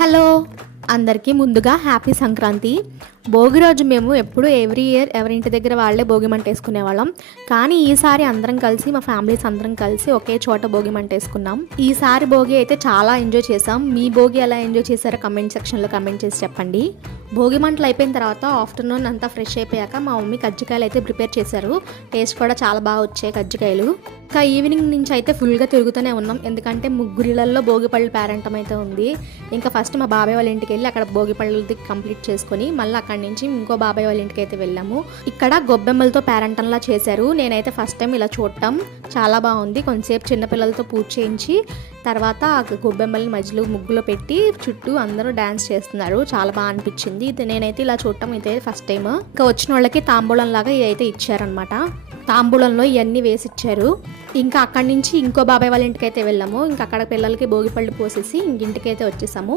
Hello అందరికీ ముందుగా happy Sankranti. Bhogi రోజు మేము ఎప్పుడు ఎవ్రీ ఇయర్ ఎవరింటి దగ్గర వాళ్ళే భోగి మంట వేసుకునే వాళ్ళం. కానీ ఈసారి అందరం కలిసి మా ఫ్యామిలీస్ అందరం కలిసి ఒకే చోట భోగి మంట వేసుకున్నాం. ఈసారి భోగి అయితే చాలా ఎంజాయ్ చేసాం. మీ భోగి ఎలా ఎంజాయ్ చేశారో కమెంట్ సెక్షన్లో కమెంట్ చేసి చెప్పండి. భోగి మంటలు అయిపోయిన తర్వాత ఆఫ్టర్నూన్ అంతా ఫ్రెష్ అయిపోయాక మా మమ్మీ కజ్జికాయలు అయితే ప్రిపేర్ చేశారు. టేస్ట్ కూడా చాలా బాగా వచ్చాయి కజ్జికాయలు. ఇంకా ఈవినింగ్ నుంచి అయితే ఫుల్గా తిరుగుతూనే ఉన్నాం, ఎందుకంటే ముగ్గురిళ్ళల్లో భోగిపళ్ళు పేరంటం అయితే ఉంది. ఇంకా ఫస్ట్ మా బాబాయ్ వాళ్ళ ఇంటికి వెళ్ళి అక్కడ భోగిపళ్ళది కంప్లీట్ చేసుకొని మళ్ళీ అక్కడి నుంచి ఇంకో బాబాయ్ వాళ్ళ ఇంటికి అయితే వెళ్ళాము. ఇక్కడ గొబ్బెమ్మలతో పేరంటంలా చేశారు. నేనైతే ఫస్ట్ టైం ఇలా చూడటం చాలా బాగుంది. కొంతసేపు చిన్నపిల్లలతో పూజ చేయించి తర్వాత గొబ్బెమ్మల్ని మధ్యలో ముగ్గులో పెట్టి చుట్టూ అందరూ డ్యాన్స్ చేస్తున్నారు. చాలా బాగా అనిపించింది. ఇది నేనైతే ఇలా చూడటం అయితే ఫస్ట్ టైం. ఇంకా వచ్చిన వాళ్ళకి తాంబూలం లాగా ఇదైతే ఇచ్చారనమాట. తాంబూలంలో ఇవన్నీ వేసి ఇచ్చారు. ఇంకా అక్కడి నుంచి ఇంకో బాబాయ్ వాళ్ళ ఇంటికి అయితే వెళ్ళాము. ఇంకా అక్కడ పిల్లలకి భోగిపళ్ళు పోసేసి ఇంటికైతే వచ్చేసాము.